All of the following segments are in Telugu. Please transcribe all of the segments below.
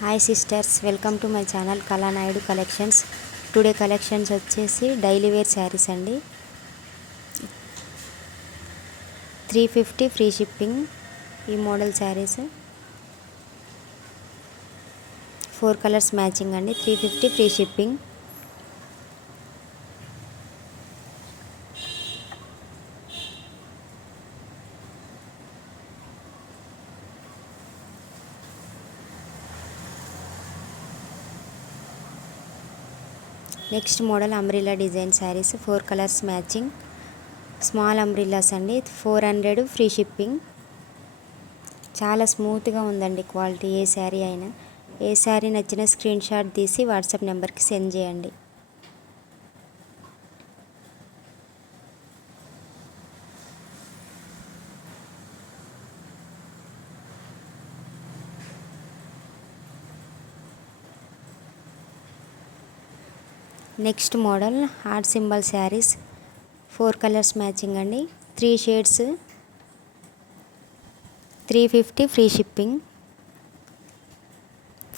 Hi sisters, welcome to my channel Kalanaidu collections. Today collections వచ్చేసి డైలీ వేర్ శారీస్ అండి. 350 ఫ్రీ షిప్పింగ్. ఈ మోడల్ శారీస్ 4 కలర్స్ మ్యాచింగ్ అండి. 350 free shipping. Next model umbrella design saris 4 colours matching. Small umbrellas అండి. 400 ఫ్రీ షిప్పింగ్. చాలా స్మూత్గా ఉందండి క్వాలిటీ. ఏ శారీ అయినా, ఏ శారీ నచ్చిన స్క్రీన్ షాట్ తీసి వాట్సాప్ నెంబర్కి సెండ్ చేయండి. Next model heart symbol saris 4 colours matching అండి. 3 shades 350 free shipping.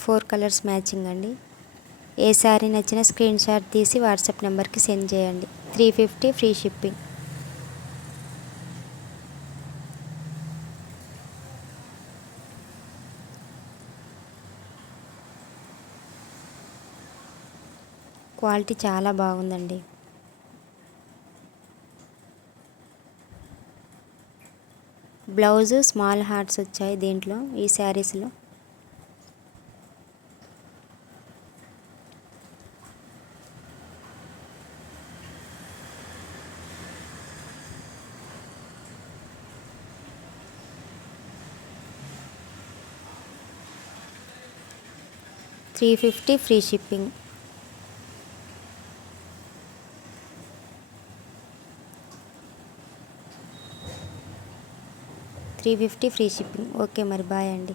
4 colours matching అండి. ఏ శారీ నచ్చిన స్క్రీన్ షాట్ తీసి వాట్సాప్ నెంబర్కి సెండ్ చేయండి. 350 ఫ్రీ షిప్పింగ్. క్వాలిటీ చాలా బాగుందండి. బ్లౌజ్ స్మాల్ హార్ట్స్ వచ్చాయి దీంట్లో, ఈ శారీస్లో. $350 free shipping. $350 free shipping. Okay, మరి బాయ్ అండి.